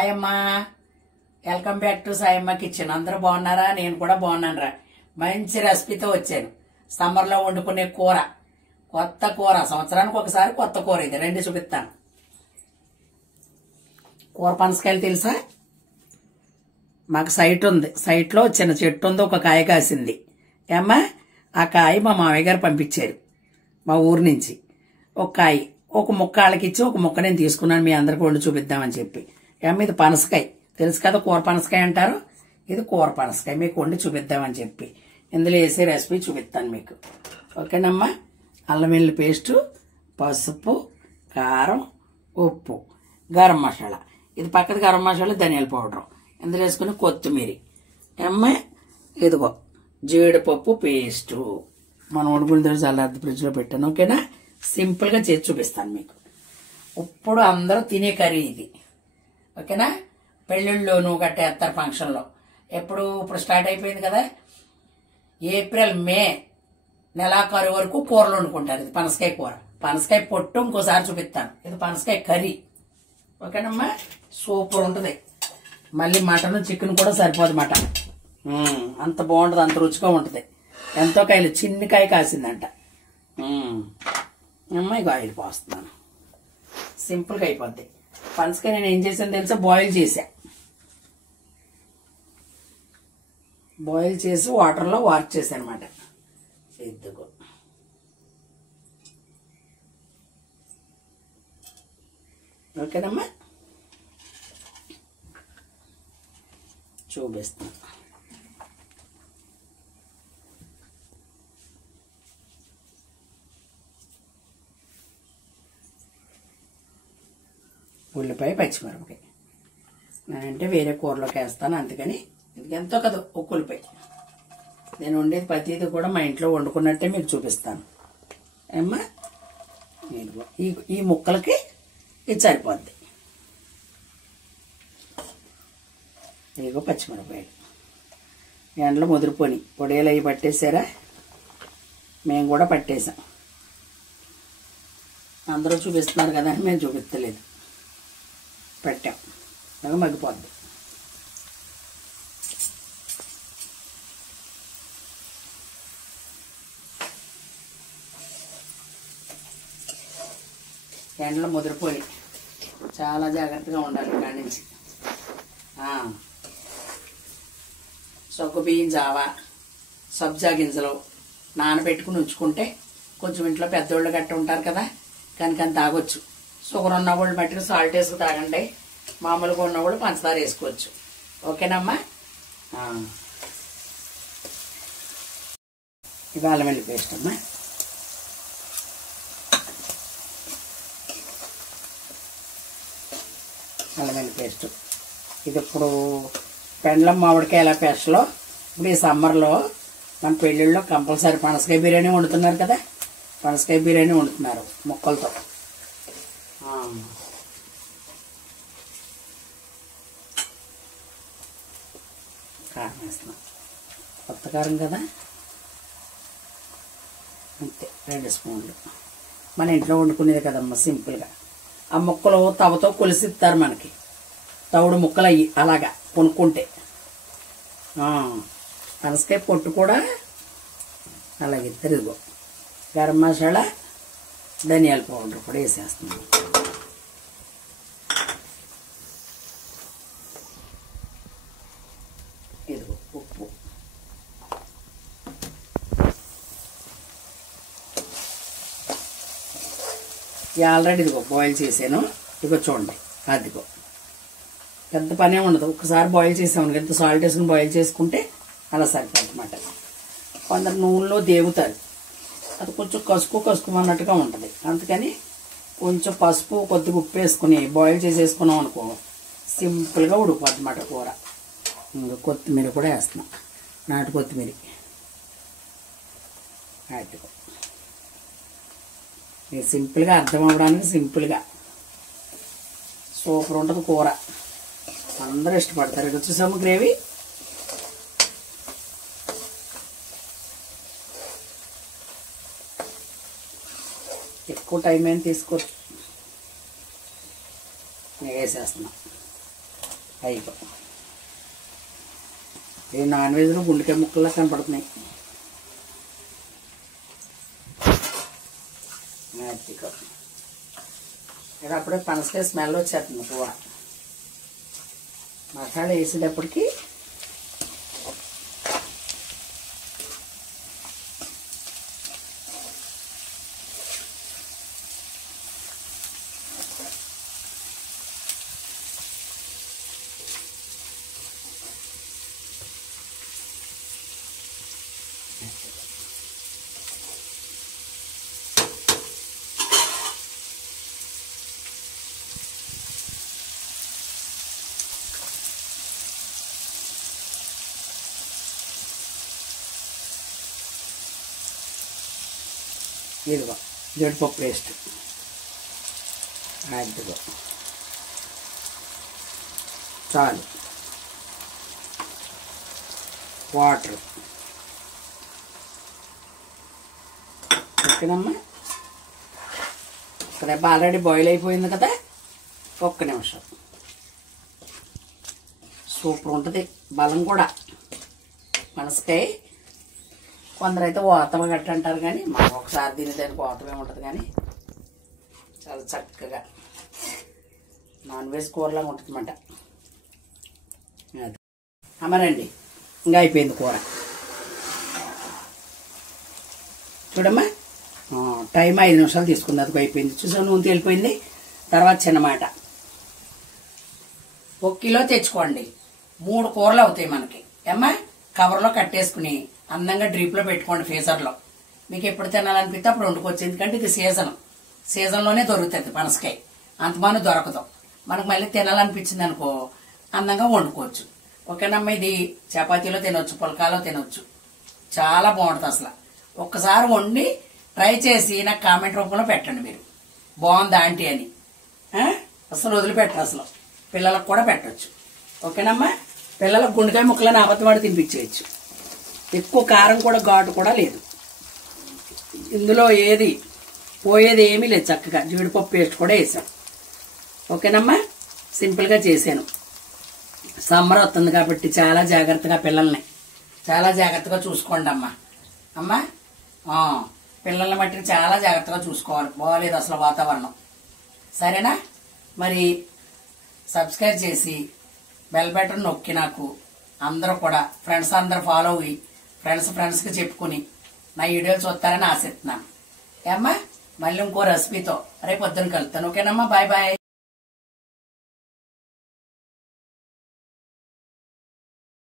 Hi అమ్మా, welcome back to Sayamma kitchen. అందరూ బాగున్నారా? నేను కూడా బాగున్నాను రా. మంచి రెసిపీతో వచ్చాను. సమ్మర్లో వండుకునే కూర, కొత్త కూర, సంవత్సరానికి ఒకసారి కొత్త కూర. ఇది రెండు చూపిస్తాను. కూర పనసకాయలు తెలుసా? మాకు సైట్ ఉంది. సైట్లో చిన్న చెట్టు ఉంది, ఒక కాయ కాసింది. ఏమ్మా, ఆ కాయ మా మామయ్య గారు పంపించారు మా ఊరు నుంచి. ఒక కాయ, ఒక ముక్క వాళ్ళకి ఇచ్చి ఒక ముక్క నేను తీసుకున్నాను మీ అందరికి వండి చూపిద్దామని చెప్పి. ఏమ్మ, ఇది పనసకాయ తెలుసు కదా, కూర పనసకాయ అంటారు. ఇది కూర పనసకాయ మీకు వండి చూపిద్దామని చెప్పి ఇందులో వేసే రెసిపీ చూపిస్తాను మీకు. ఓకేనమ్మా. అల్లం వెల్లుల్లి పేస్టు, పసుపు, కారం, ఉప్పు, గరం మసాలా. ఇది పక్కది గరం మసాలా, ధనియాల పౌడర్. ఇందులో వేసుకుని కొత్తిమీర. అమ్మ, ఇదిగో జీడిపప్పు పేస్టు. మన ఉడుకుల దగ్గర చల్లారి ఫ్రిడ్జ్లో పెట్టాను. ఓకేనా? సింపుల్గా చేసి చూపిస్తాను మీకు. ఇప్పుడు అందరూ తినే కర్రీ ఇది. ఓకేనా? పెళ్ళిళ్ళలోనూ కట్టేస్తారు ఫంక్షన్లో. ఇప్పుడు స్టార్ట్ అయిపోయింది కదా, ఏప్రిల్ మే నెలాఖరు వరకు కూరలు వండుకుంటారు. ఇది పనసకాయ కూర. పనసకాయ పొట్టు ఇంకోసారి చూపిస్తాను. ఇది పనసకాయ కర్రీ. ఓకేనమ్మా, సూపర్ ఉంటుంది. మళ్ళీ మటన్ చికెన్ కూడా సరిపోదు. మటన్ అంత బాగుంటుంది, అంత రుచిగా ఉంటుంది. ఎంతో కాయలు, చిన్ని కాయ కాసిందంట. అమ్మాయి ఆయిల్ పోస్తున్నాను. సింపుల్గా అయిపోద్ది. పనసకాయ నేను ఏం చేశాను తెలుసా? బాయిల్ చేసా. బాయిల్ చేసి వాటర్లో వాష్ చేశాను అనమాట. ఇదిగో ఓకేనమ్మా, చూపిస్తాను. ఉల్లిపాయ, పచ్చిమిరపకాయ. నేనంటే వేరే కూరలోకి వేస్తాను, అందుకని ఇది ఎంతో కదా ఒక ఉల్లిపాయ. నేను వండేది ప్రతిదీ కూడా మా ఇంట్లో వండుకున్నట్టే మీకు చూపిస్తాను. ఏమ్మా, ఈ ముక్కలకి ఇది సరిపోద్ది. ఇదిగో పచ్చిమిరపకాయలు ఎండలో ముదిరిపోని పొడియలు అవి పట్టేసారా? మేము కూడా పట్టేసాం. అందరూ చూపిస్తున్నారు కదా అని మేము చూపించలేదు. పెట్టాం, బాగా మగ్గిపోద్ది. ఎండలో ముదిరిపోయి చాలా జాగ్రత్తగా ఉండాలి. ఇక్కడి నుంచి సొగ్గు బియ్యం జావా, సబ్జా గింజలు నానబెట్టుకుని ఉంచుకుంటే కొంచెం ఇంట్లో పెద్దోళ్ళు గట్ట ఉంటారు కదా, కనుక తాగొచ్చు. షుగర్ ఉన్నవాళ్ళు మట్టికి సాల్ట్ వేసుకు తాగండి. మామూలుగా ఉన్నవాళ్ళు పంచదార వేసుకోవచ్చు. ఓకేనమ్మా. ఇది అల్లం వెల్లుల్లి పేస్ట్ అమ్మా. అల్లం వెల్లుల్లి పేస్ట్ ఇది ఇప్పుడు పెండ్లం మామిడికాయ ఎలా పేస్ట్లో ఇప్పుడు ఈ సమ్మర్లో మన పెళ్ళిళ్ళలో కంపల్సరీ పనసకాయ బిర్యానీ వండుతున్నారు కదా, పనసకాయ బిర్యానీ వండుతున్నారు ముక్కలతో. కారం వేస్తున్నాం, కొత్త కారం కదా, అంతే 2 స్పూన్లు. మన ఇంట్లో వండుకునేది కదమ్మా, సింపుల్గా. ఆ ముక్కలు తవతో కొలిసిస్తారు మనకి, తవుడు ముక్కలు అయ్యి అలాగా కొనుక్కుంటే. పనసకాయ పొట్టు కూడా అలాగే. తిరుగు గరం మసాలా, ధనియాల పౌడర్ కూడా వేసేస్తున్నాం. ఇదిగో ఉప్పు. ఆల్రెడీ ఇదిగో బాయిల్ చేసాను. ఇదిగో చూడండి, అదిగో పెద్ద పనే ఉండదు. ఒకసారి బాయిల్ చేసాము, ఎంత సాల్ట్ వేసుకుని బాయిల్ చేసుకుంటే అలా సరిపోతుంది అన్నమాట. కొందరు నూనెలో దేవుతారు, అది కొంచెం కసుకుమన్నట్టుగా ఉంటుంది. అందుకని కొంచెం పసుపు, కొద్దిగా ఉప్పు వేసుకుని బాయిల్ చేసేసుకున్నాం అనుకో, సింపుల్గా ఉడికిపోద్ది అన్నమాట కూర. ఇంకా కొత్తిమీర కూడా వేస్తున్నాం, నాటు కొత్తిమీర. అదిగో ఇది సింపుల్గా అర్థం అవ్వడానికి, సింపుల్గా సూపర్ ఉంటుంది కూర. అందరూ ఇష్టపడతారు. ఇది చూసాము గ్రేవీ. ఎక్కువ టైం ఏం తీసుకోవచ్చు. వేసేస్తున్నాం. అయిపో ఈ నాన్ వెజ్లో గుండెకాయ ముక్కల్లా కనపడుతున్నాయి. ఇది అప్పుడే పనసకాయ స్మెల్ వచ్చేస్తుంది. కూర మసాలా వేసేటప్పటికి ఇదిగో జీడిపప్పు పేస్ట్, అదిగో చాలు. వాటర్ ఓకేనమ్మా. దెబ్బ ఆల్రెడీ బాయిల్ అయిపోయింది కదా, ఒక్క నిమిషం. సూపర్ ఉంటుంది, బలం కూడా. పనసకాయ కొందరు అయితే ఓతమ గట్ట అంటారు, కానీ మనం ఒకసారి తినేదానికి ఓతమే ఉంటుంది, కానీ చాలా చక్కగా నాన్ వెజ్ కూరలాగా ఉంటుందన్నమాట. అది అమ్మనండి, ఇంకా అయిపోయింది కూర. చూడమ్మా, టైం 5 నిమిషాలు తీసుకుంది, అది అయిపోయింది. చూసావు, నూనె తేలిపోయింది. తర్వాత చిన్నమాట, 1 కిలో తెచ్చుకోండి, 3 కూరలు అవుతాయి మనకి. ఏమ్మా, కవర్లో కట్టేసుకుని అందంగా డ్రీప్లో పెట్టుకోండి ఫ్రీజర్లో. మీకు ఎప్పుడు తినాలనిపిస్తే అప్పుడు వండుకోవచ్చు. ఎందుకంటే ఇది సీజన్లోనే దొరుకుతుంది పనసకాయ, అంతమాను దొరకదు. మనకు మళ్ళీ తినాలనిపించింది అనుకో, అందంగా వండుకోవచ్చు. ఓకేనమ్మా, ఇది చపాతీలో తినొచ్చు, పుల్కాలో తినొచ్చు, చాలా బాగుంటుంది అసలు. ఒక్కసారి వండి ట్రై చేసి నాకు కామెంట్ రూపంలో పెట్టండి మీరు, బాగుందా ఆంటీ అని. అసలు వదిలిపెట్టరు, అసలు పిల్లలకు కూడా పెట్టచ్చు. ఓకేనమ్మా, పిల్లలకు గుండెకాయ ముక్కలని అబద్ధవాడు తినిపించేయచ్చు. ఎక్కువ కారం కూడా, ఘాటు కూడా లేదు ఇందులో. ఏది పోయేది ఏమీ లేదు, చక్కగా జీడిపప్పు పేస్ట్ కూడా వేసాం. ఓకేనమ్మా, సింపుల్గా చేశాను. సమ్మర్ వస్తుంది కాబట్టి చాలా జాగ్రత్తగా పిల్లల్ని చాలా జాగ్రత్తగా చూసుకోండి అమ్మా. అమ్మా, పిల్లల్ని మట్టిని చాలా జాగ్రత్తగా చూసుకోవాలి, బాగోలేదు అసలు వాతావరణం. సరేనా? మరి సబ్స్క్రైబ్ చేసి బెల్ బటన్ నొక్కి నాకు అందరూ కూడా ఫ్రెండ్స్ అందరూ ఫాలో అయ్యి ఫ్రెండ్స్కి చెప్పుకుని నా వీడియోలు చూస్తారని ఆశిస్తున్నాను. ఏమ్మా, మళ్ళీ ఇంకో రెసిపీతో రేపు పొద్దున కలుస్తాను. ఓకేనమ్మా, బాయ్ బాయ్.